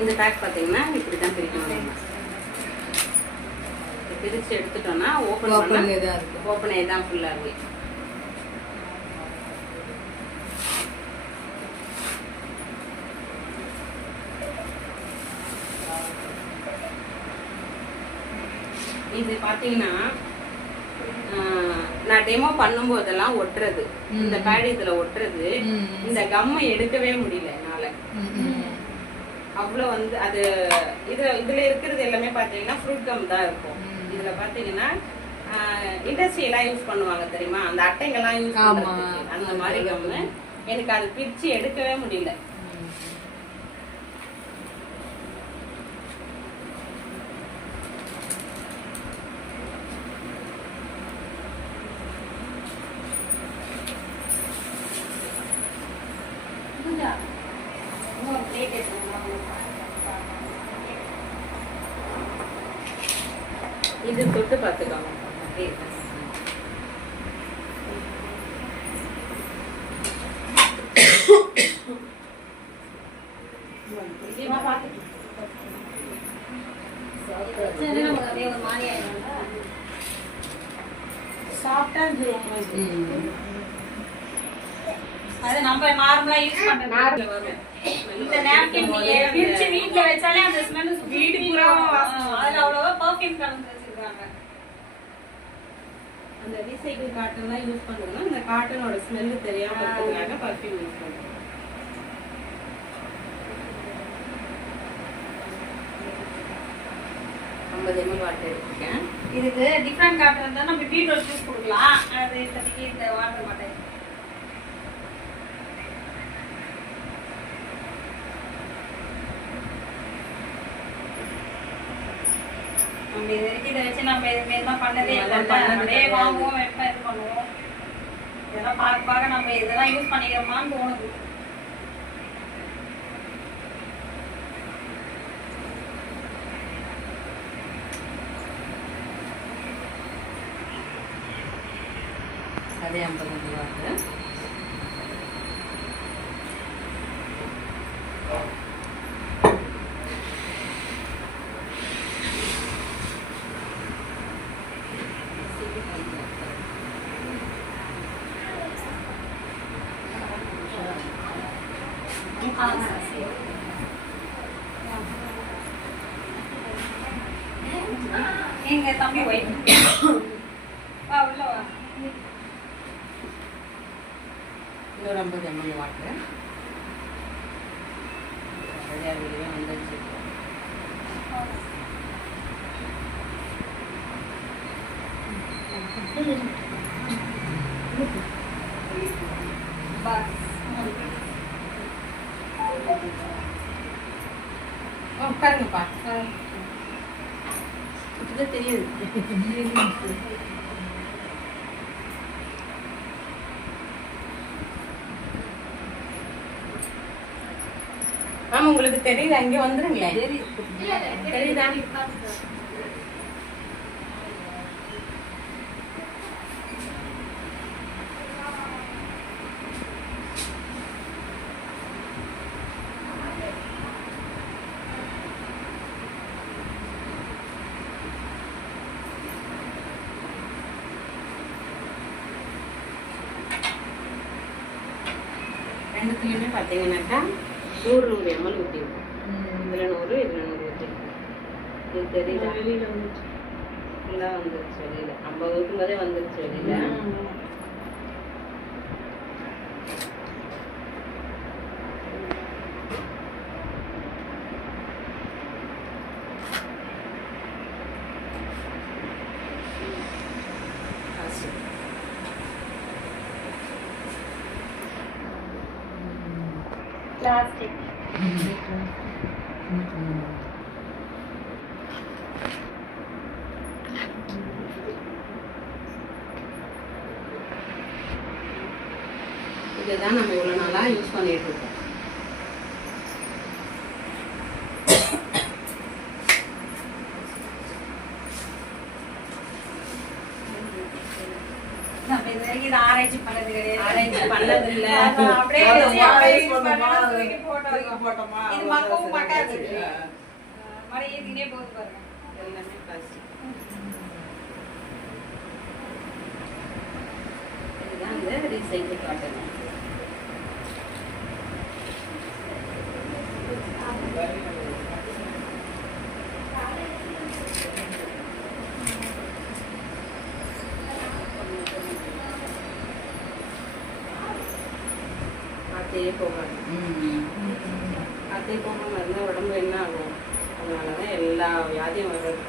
இந்த பேக் பார்த்தீங்கன்னா இப்படி தான் பிரிக்கணும். பிரித்து எடுத்துட்டோம்னா ஓப்பன் ஆகி தான் ஃபுல்லாகவே. இது பார்த்தீங்கன்னா நான் டெமோ பண்ணும்போதெல்லாம் ஒட்டுறது, இந்த பேட் இதுல ஒட்டுறது, இந்த கம்மை எடுக்கவே முடியல என்னால. அவ்வளோ வந்து அது இதுல இருக்கிறது எல்லாமே பார்த்தீங்கன்னா ஃப்ரூட் கம் தான் இருக்கும். இதுல பார்த்தீங்கன்னா இண்டஸ்ட்ரியெல்லாம் யூஸ் பண்ணுவாங்க தெரியுமா, அந்த அட்டைங்கெல்லாம் யூஸ் பண்ணுவாங்க, அந்த மாதிரி கம்மு எனக்கு அது பிரிச்சு எடுக்கவே முடியல. இது தொட்டு பார்த்துக்கோங்க. அது நம்ம நார்மலா யூஸ் பண்ற இந்த நாப்கின் பிரிச்சு வீட்ல வச்சாலே அந்த ஸ்மெல் வீடு பூரா வாசம். அதுல அவ்வளவா பெர்ஃப்யூம் கலந்து வச்சிருக்காங்க. அந்த ரீசைக்கிள் காட்டன்லாம் யூஸ் பண்ணுவோம்னா இந்த காட்டனோட ஸ்மெல் தெரியாம இருக்கிறதுக்காக பெர்ஃப்யூம் யூஸ் பண்ணுவோம். வாட்டர் எடுத்துக்கேன். இதுக்கு டிஃபரண்ட் காட்டன் இருந்தா நம்ம பீட்ரூட் ஜூஸ் கொடுக்கலாம். அது இப்போதைக்கு இந்த வாட்டர் மாட்டேன். நம்ம இது வரைக்கும் இதை வச்சு நம்ம எதுவுமே பண்ணதே இல்லை. அப்படியே வாங்குவோம், வைப்போம், இது பண்ணுவோம். இதெல்லாம் பார்க்க பார்க்க நம்ம இதெல்லாம் யூஸ் பண்ணிக்கிறோமான்னு தோணுது. அதே 50 ரூபாய்க்கு எங்க தம்பி ஒய்ஃப் வா உள்ள வா. இன்னொரு 50 ml வாட்டர் வெளியே வந்துருச்சு. உட்காருங்கப்பா, இதுதான் தெரியுது. மேம் உங்களுக்கு தெரியுது, அங்கே வந்துருங்களேன். தெரியுதா? ரெண்டுத்துலையுமே பார்த்தீங்கன்னாக்கா 100 ml ஊற்றிருக்கோம். இதில் 100, இதில் 100 ஊற்றிருக்கோம். இது தெரியுதா? வெளியில் வந்துச்சு, ஃபுல்லாக வந்துருச்சு வெளியில். 50 ஊற்றும்போதே வந்துருச்சு வெளியில். Plastic. இதுதான் நம்ம இவ்வளோ நாளாக யூஸ் பண்ணிட்டு இருக்கோம். நம்ம இது வரைக்கும் இதை ஆராய்ச்சி பண்ணது கிடையாது. ஆராய்ச்சி பண்ணது இல்ல. அப்படியே வச்சு அப்படியே use பண்ணோம், தூக்கி போட்டோம். இது மக்கவும் மக்காது. மழை ஏத்தினே போகுது பாருங்க. எல்லாமே பிளாஸ்டிக். இதுதான் இந்த ரீசைக்கிள் காட்டன். அதே போகாது. அதே போகாம இருந்தால் உடம்பு என்ன ஆகும்? அதனாலதான் எல்லா வியாதியும் வருது.